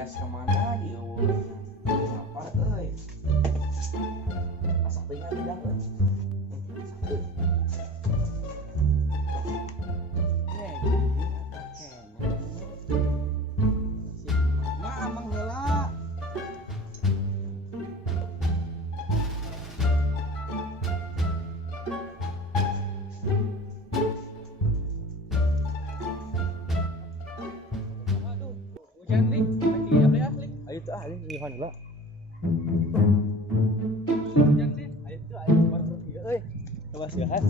beas kemana diurus apa euy masak teh bidang euy ayo tuh ahli rihan heula ayo tuh ayo baru dia euy coba sihat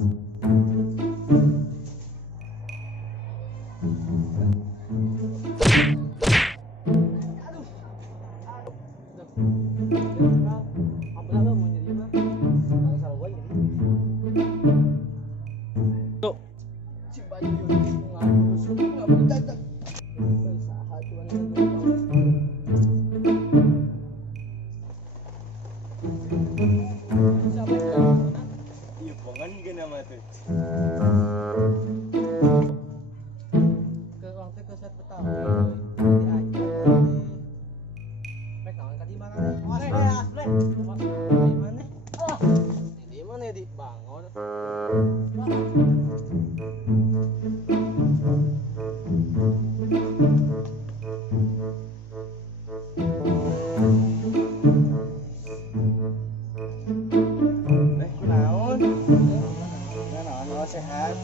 sehat.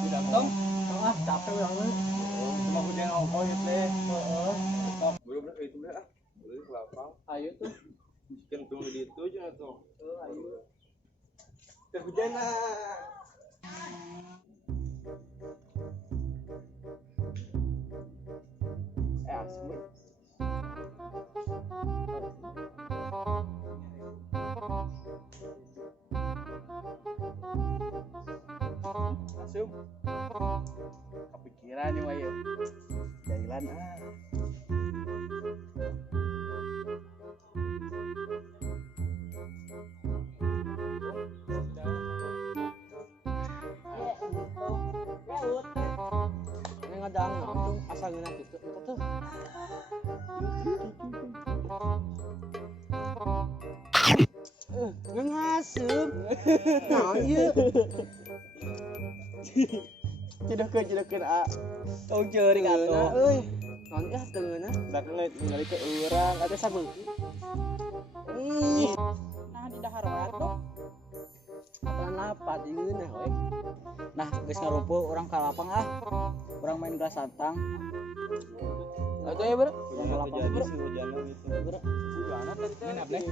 Tidak tong, ah capek banget. Cuma hujan ngomong ya teh. Belum itu dah. Belum lapang. Ayo tuh. Kentung di itu aja tuh. Ayo. Teh hujan asli. Langsung kepikiran nih wae jailan ngadang langsung asal geuna kitu tuh ngaseup naon ieu Cidekeun tong ceuring atuh euy naon ieu teungeuna dak ngali ke urang atuh sabeuki nah di dahar wae apaan lapat ieu we nah geus ngarumpul urang ka lapang urang main gelas santang atuh ya bro urang ka lapang bro hujanna gitu bro hujanna teh main ableh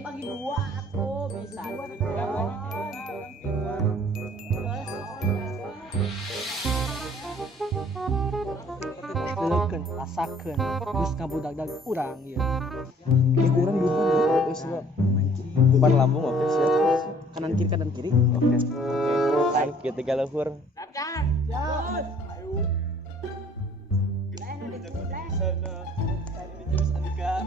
bagi dua aku bisa leukeun rasakeun geus ngabudagdag urang ieu urang duha geus bukan lambung oke siap kanan kiri oke thank you tiga luhur dacan ayo sana terus Andika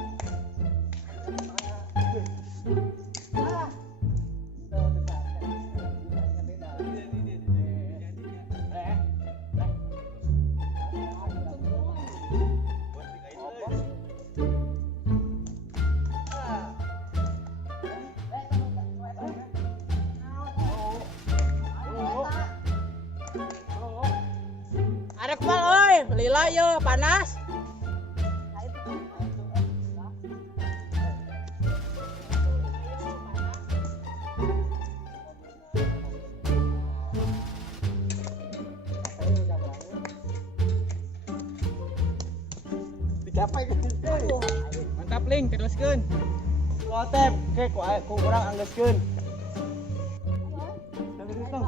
lila yo panas. Dicapai ke situ. Mantap ling, teruskeun. Kotep, ke ku kurang anggeuskeun. Terus tong.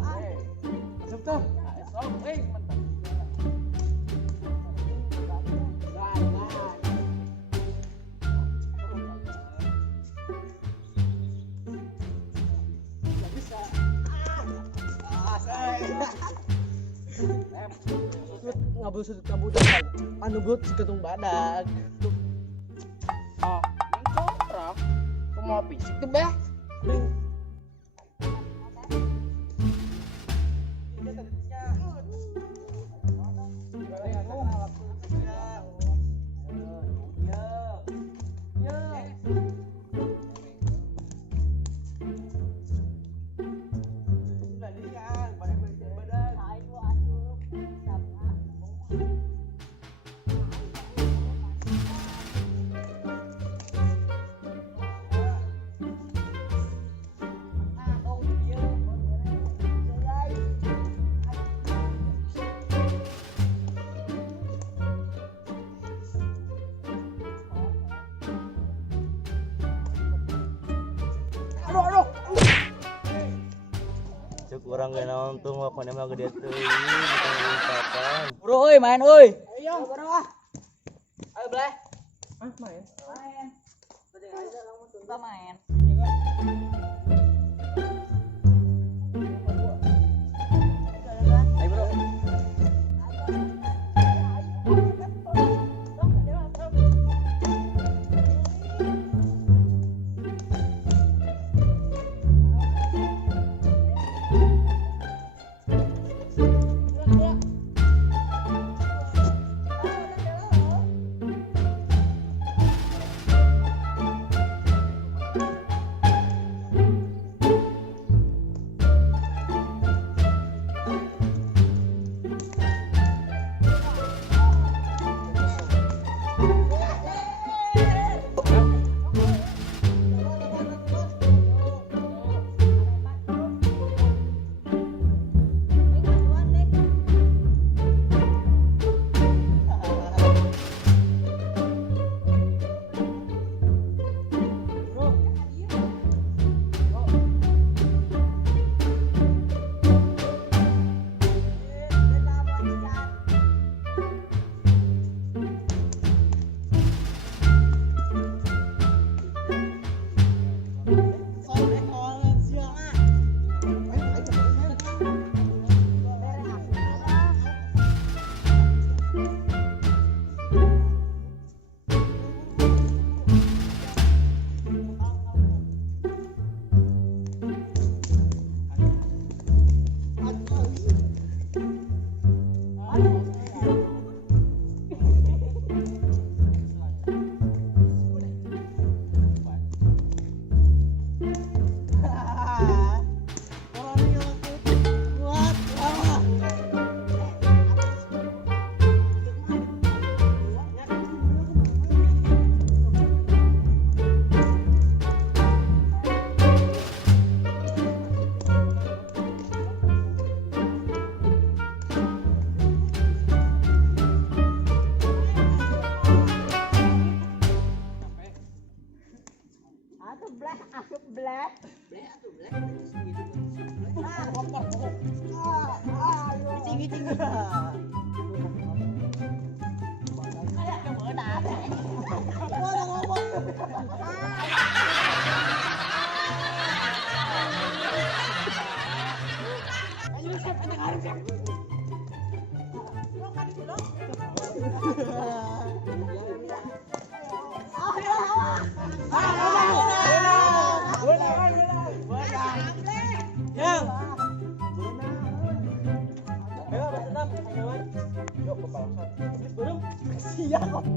Asup tong. Sok ling mantap. Ngabul sudut kabudan. Anu beut siketung badag. Ah, mencokra. Kumaha fisik teh beh? Cuk urang ge naon tuh ngapain mah gede teuing bukan ungkapan. Bro euy main euy. Ayo, bro. Ayo, Bleh. Ah main. Main. Kita main. Ayo bro. Siap.